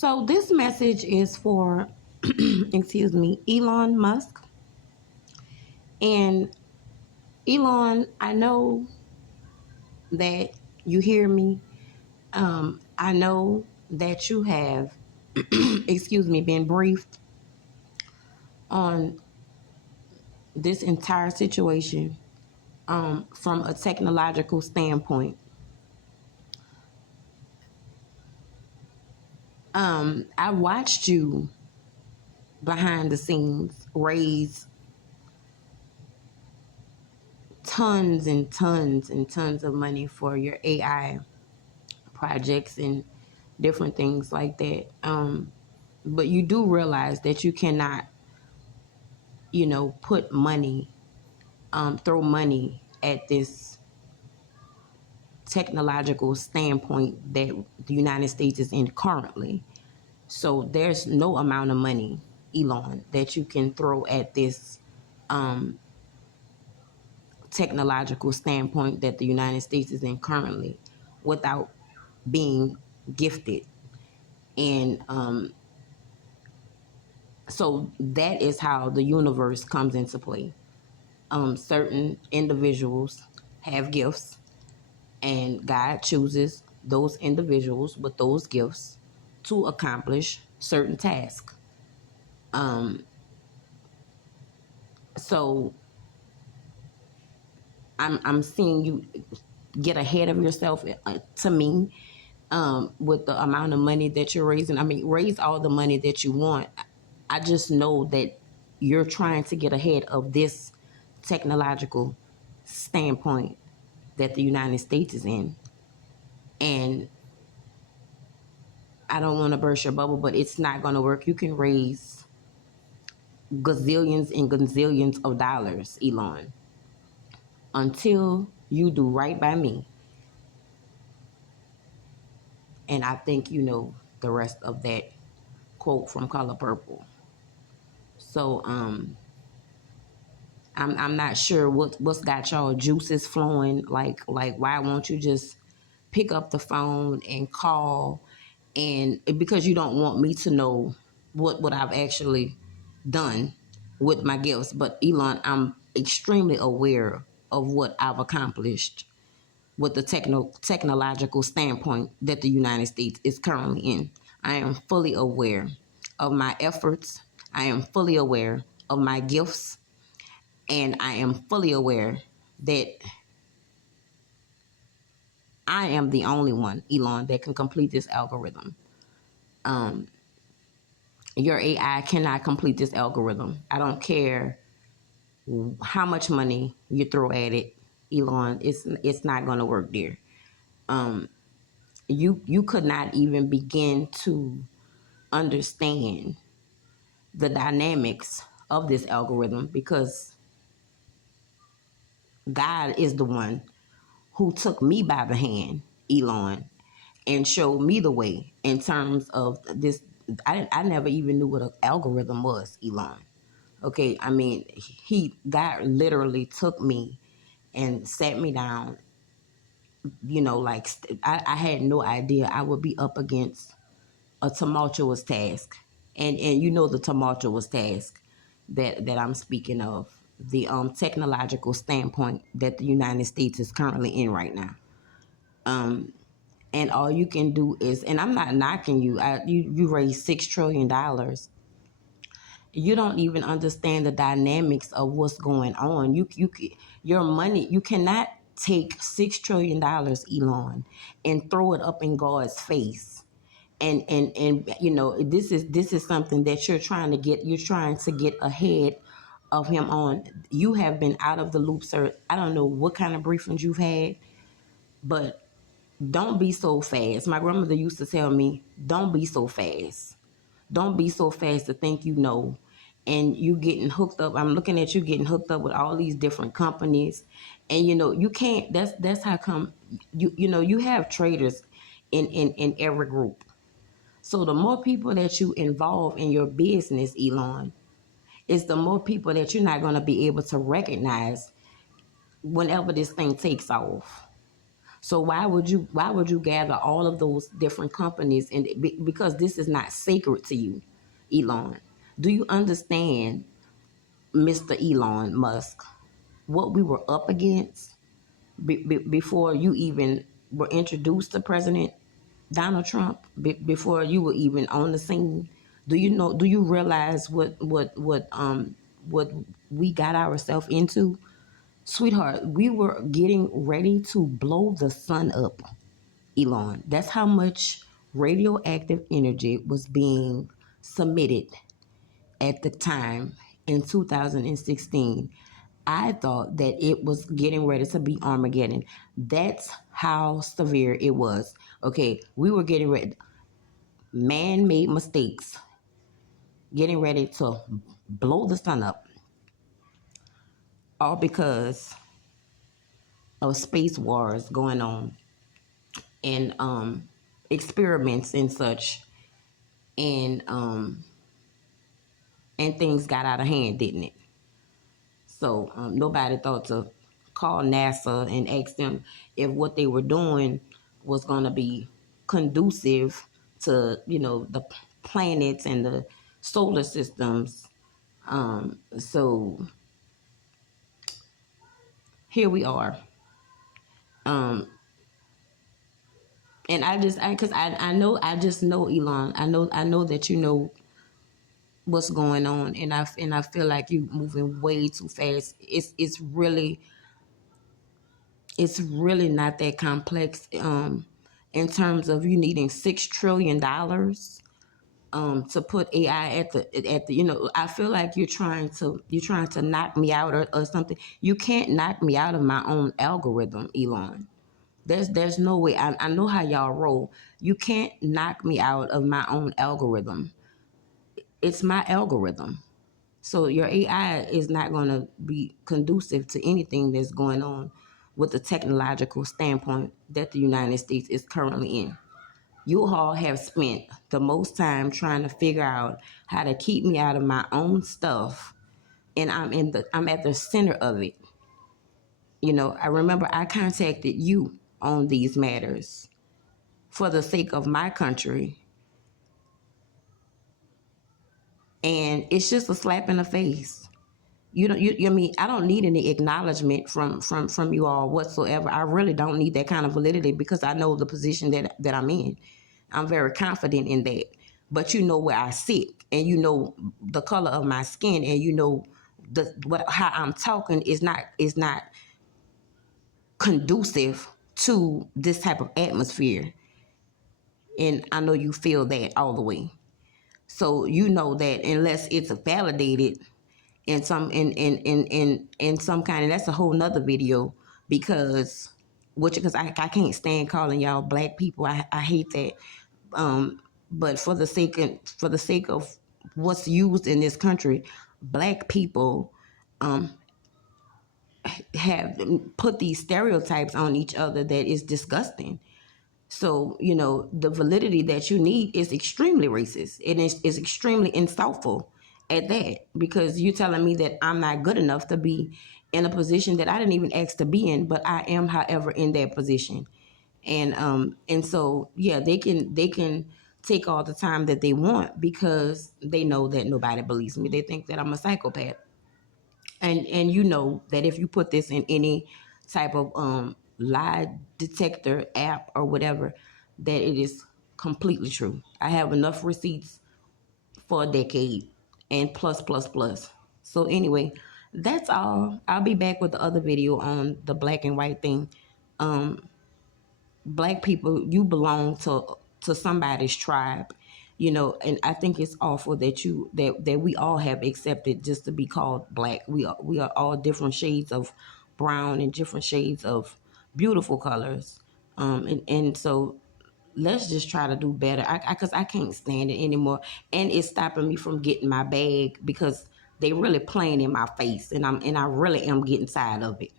So this message is for, excuse me, Elon Musk. And Elon, I know that you hear me. I know that you have, excuse me, been briefed on this entire situation from a technological standpoint. I watched you behind the scenes raise tons and tons and tons of money for your AI projects and different things like that. But you do realize that you cannot, put money, throw money at this technological standpoint that the United States is in currently. So there's no amount of money, Elon, that you can throw at this technological standpoint that the United States is in currently without being gifted. And so that is how the universe comes into play. Certain individuals have gifts, and God chooses those individuals with those gifts to accomplish certain tasks. So I'm seeing you get ahead of yourself, to me, with the amount of money that you're raising. I mean, raise all the money that you want. I just know that you're trying to get ahead of this technological standpoint that the United States is in. And I don't want to burst your bubble, but it's not going to work. You can raise gazillions and gazillions of dollars, Elon, until you do right by me. And I think you know the rest of that quote from Color Purple. So I'm not sure what's got y'all juices flowing. Like why won't you just pick up the phone and call, and because you don't want me to know what I've actually done with my gifts. But Elon, I'm extremely aware of what I've accomplished with the technological standpoint that the United States is currently in. I am fully aware of my efforts. I am fully aware of my gifts, and I am fully aware that I am the only one, Elon, that can complete this algorithm. Your AI cannot complete this algorithm. I don't care how much money you throw at it, Elon. It's not going to work there. You could not even begin to understand the dynamics of this algorithm, because God is the one who took me by the hand, Elon, and showed me the way in terms of this. I never even knew what an algorithm was, Elon. Okay, I mean, God literally took me and sat me down. Like I had no idea I would be up against a tumultuous task, and the tumultuous task that I'm speaking of, the technological standpoint that the United States is currently in right now. And all you can do is, and I'm not knocking you. You raise $6 trillion. You don't even understand the dynamics of what's going on. Your money. You cannot take $6 trillion, Elon, and throw it up in God's face. And this is something that you're trying to get. You're trying to get ahead of him on. You have been out of the loop, sir. I don't know what kind of briefings you've had, but don't be so fast. My grandmother used to tell me, don't be so fast. Don't be so fast to think you know. And you getting hooked up. I'm looking at you getting hooked up with all these different companies. And you can't, that's how come you have traders in every group. So the more people that you involve in your business, Elon, is the more people that you're not going to be able to recognize whenever this thing takes off. So why would you gather all of those different companies, and because this is not sacred to you, Elon? Do you understand, Mr. Elon Musk, what we were up against before you even were introduced to President Donald Trump, before you were even on the scene? Do you know? Do you realize what we got ourselves into, sweetheart? We were getting ready to blow the sun up, Elon. That's how much radioactive energy was being submitted at the time in 2016. I thought that it was getting ready to be Armageddon. That's how severe it was. Okay, we were getting ready, man made mistakes, getting ready to blow the sun up, all because of space wars going on and experiments and such. And things got out of hand, didn't it? So nobody thought to call NASA and ask them if what they were doing was going to be conducive to, the planets and the solar systems. So here we are. And because I just know, Elon. I know that you know what's going on, and I feel like you moving way too fast. It's really not that complex, in terms of you needing $6 trillion to put AI at the I feel like you're trying to knock me out, or something. You can't knock me out of my own algorithm, Elon. There's no way. I know how y'all roll. You can't knock me out of my own algorithm. It's my algorithm. So your AI is not going to be conducive to anything that's going on with the technological standpoint that the United States is currently in. You all have spent the most time trying to figure out how to keep me out of my own stuff, and I'm at the center of it. I remember I contacted you on these matters for the sake of my country, and it's just a slap in the face. You don't. I mean, I don't need any acknowledgement from you all whatsoever. I really don't need that kind of validity, because I know the position that I'm in. I'm very confident in that. But you know where I sit, and you know the color of my skin, and you know how I'm talking is not conducive to this type of atmosphere, and I know you feel that all the way. So you know that unless it's validated in some kind, and that's a whole nother video, because I can't stand calling y'all black people. I hate that. But for the sake of what's used in this country, black people have put these stereotypes on each other that is disgusting. So, the validity that you need is extremely racist. It is extremely insultful at that, because you're telling me that I'm not good enough to be in a position that I didn't even ask to be in, but I am, however, in that position. And so, yeah, they can take all the time that they want, because they know that nobody believes me. They think that I'm a psychopath. And you know that if you put this in any type of lie detector app or whatever, that it is completely true. I have enough receipts for a decade, and plus plus plus. So anyway, that's all. I'll be back with the other video on the black and white thing. Black people, you belong to somebody's tribe, and I think it's awful that we all have accepted just to be called black. We are all different shades of brown and different shades of beautiful colors. And so let's just try to do better. Because I can't stand it anymore, and it's stopping me from getting my bag, because they really playing in my face, and I really am getting tired of it.